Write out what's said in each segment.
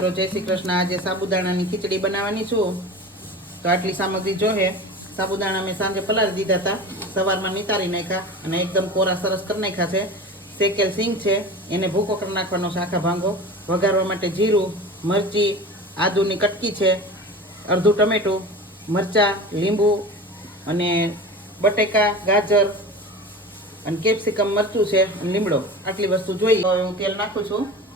મિત્રો, જય શ્રી કૃષ્ણ. આજે સાબુદાણાની ખીચડી બનાવવાની છું. તો આટલી સામગ્રી જોહે. સાબુદાણા મેં સાંજે પલાળી દીધા હતા. સવારમાં નિતારી નાખ્યા અને એકદમ કોરા સરસ કરી નાખ્યા છે. શેકેલ સિંગ છે. એને ભૂકો કરી નાખવાનો છે આખા ભાંગો. વઘારવા માટે જીરું, મરચી, આદુની કટકી છે, અડધું ટમેટું, મરચાં, લીંબુ અને બટેકા, ગાજર અને કેપ્સિકમ મરચું છે લીમડો. આટલી વસ્તુ જોઈ. હવે હું તેલ નાખું છું.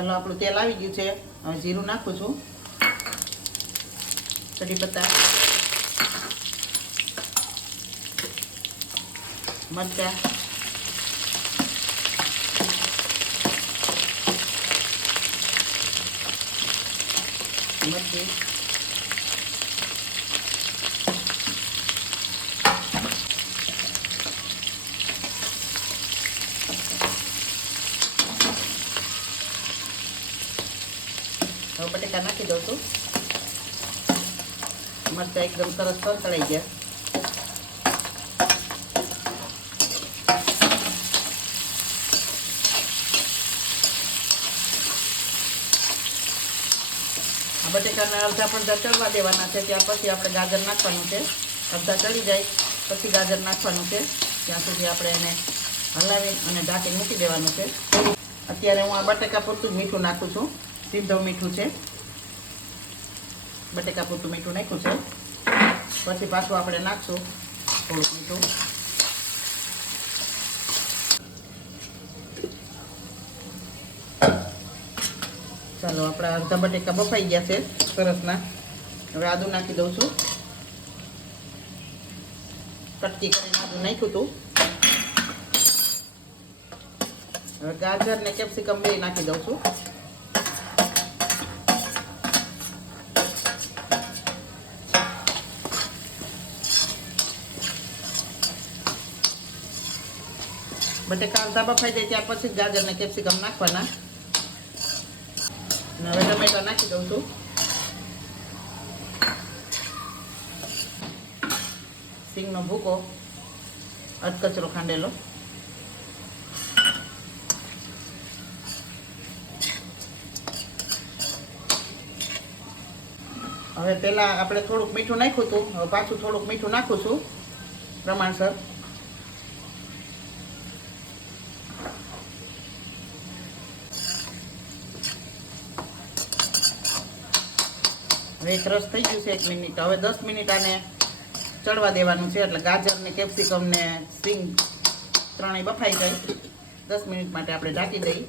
ચાલો આપણું તેલ આવી ગયું છે. હવે જીરું નાખું છું. કઢી પત્તા. મરચા. મરચી. હવે બટેકા નાખી દઉં છું. મરચાં એકદમ સરસ તળતળાઈ ગયા. બટેકાને અડધા પડધા ચડવા દેવાના છે, ત્યાં પછી આપણે ગાજર નાખવાનું છે. અડધા ચડી જાય, પછી ગાજર નાખવાનું છે. ત્યાં સુધી આપણે એને હલાવી અને ઢાંકી મૂકી દેવાનું છે. અત્યારે હું આ બટેકા પૂરતું જ મીઠું નાખું છું. સીધું મીઠું છે. બટેકા પૂરતું મીઠું નાખ્યું છે. પછી પાછું આપણે નાખશું થોડું મીઠું. ચાલો, આપણા અડધા બટેકા બફાઈ ગયા છે સરસના. હવે આદુ નાખી દઉં છું. કટકી કરીને આદુ નાખ્યું હતું. હવે ગાજર ને કેપ્સિકમ બે નાખી દઉં છું. બટેકા અડધા બફાઈ જાય ત્યાર પછી ગાજર ને કેપ્સિકમ નાખવાના. હવે ટમેટા નાખી દઉં છું. સિંગનો ભૂકો, અધકચરો ખાંડેલો. હવે પહેલાં આપણે થોડુંક મીઠું નાખ્યું હતું, હવે પાછું થોડુંક મીઠું નાખું છું, પ્રમાણસર. હવે ક્રશ થઈ ગયું છે એક મિનિટ. હવે દસ મિનિટ આને ચડવા દેવાનું છે. એટલે ગાજર ને કેપ્સિકમ ને સિંગ ત્રણેય બફાઈ જાય દસ મિનિટ માટે આપણે ઢાંકી દઈ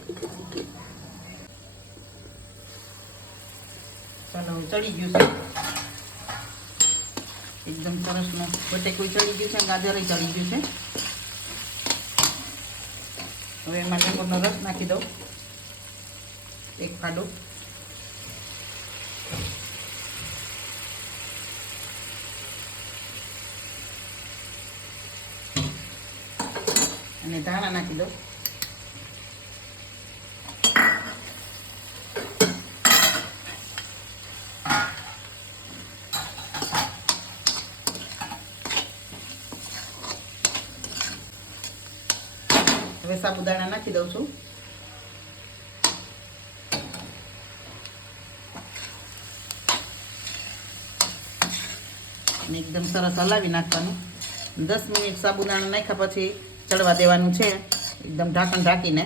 ચાલો, હવે ચડી ગયું છે. એકદમ સરસનું બટેકું ચડી ગયું છે ગાજર ચડી ગયું છે. હવે એમાં લીંબુનો રસ નાખી દઉં. એક ફાડું. અને ધાણા નાખી દો હવે સાબુદાણા નાખી દઉં છું. અને એકદમ સરસ હલાવી નાખવાનું. દસ મિનિટ સાબુદાણા નાખ્યા પછી ચડવા દેવાનું છે. એકદમ ઢાંકણ ઢાંકીને.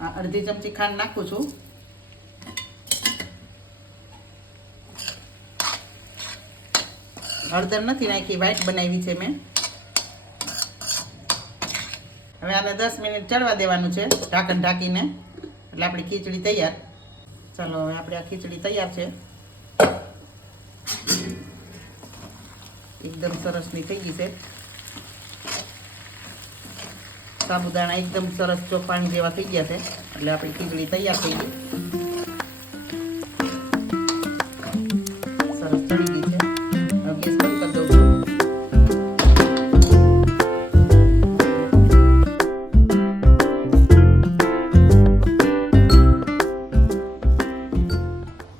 આ અડધી ચમચી ખાંડ નાખું છું. હળદર નથી નાખી વ્હાઈટ બનાવી છે મેં. હવે આને દસ મિનિટ ચડવા દેવાનું છે, ઢાંકણ ઢાંકીને. એટલે આપણી ખીચડી તૈયાર. ચાલો, હવે આપણે આ ખીચડી તૈયાર છે. એકદમ સરસની થઈ ગઈ છે. સાબુદાણા એકદમ સરસ ચોપાણી જેવા થઈ ગયા છે. એટલે આપણી ખીચડી તૈયાર થઈ ગઈ.